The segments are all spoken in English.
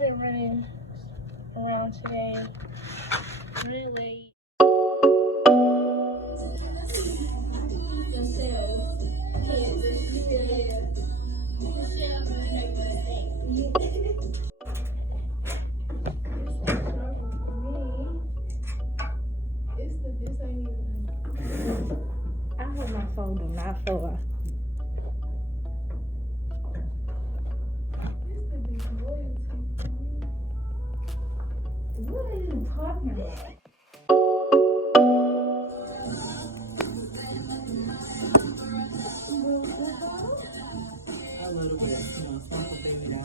I've been running around today. Running late. I hope my phone do not fall off. What are you talking about? A little bit, sparkle baby down.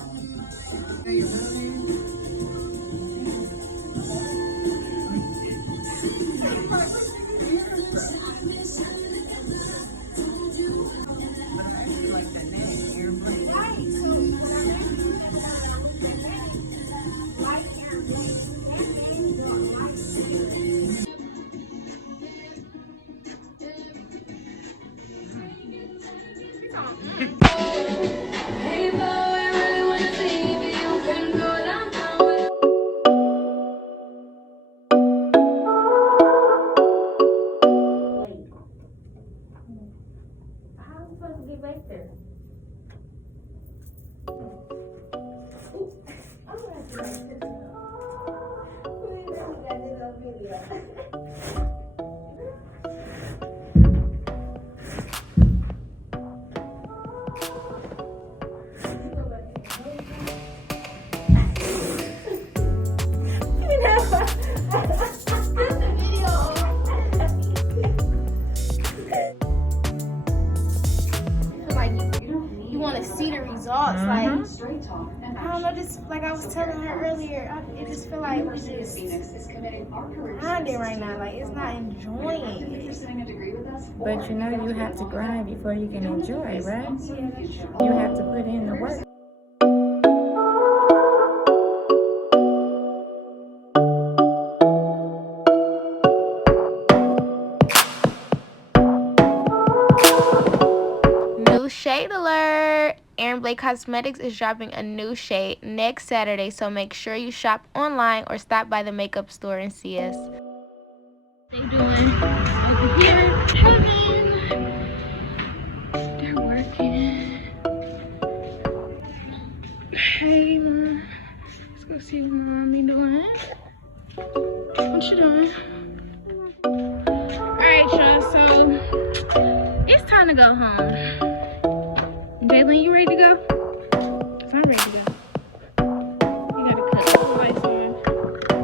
See the results, like I don't know, just like I was telling her earlier, it just feel like we're just grinding right now, like it's not enjoying it. But you know you have to grind before you can enjoy, right? You have to put in the work. New shade alert! Arin Blake Cosmetics is dropping a new shade next Saturday, so make sure you shop online or stop by the makeup store and see us. They doing over here, heaven. They're working. Hey, Mom. Let's go see what my mommy doing. What you doing? Alright, y'all, so it's time to go home. Jalene, you ready to go? 'Cause I'm ready to go. You gotta cut the lights on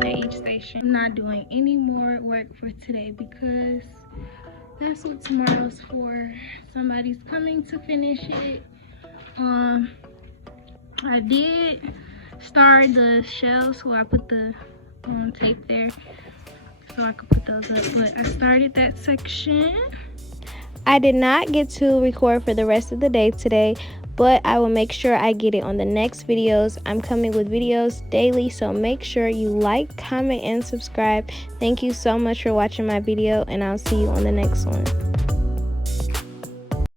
at each station. I'm not doing any more work for today because that's what tomorrow's for. Somebody's coming to finish it. I did start the shelves, so I put the tape there so I could put those up, but I started that section. I did not get to record for the rest of the day today, but I will make sure I get it on the next videos. I'm coming with videos daily, so make sure you like, comment, and subscribe. Thank you so much for watching my video, and I'll see you on the next one.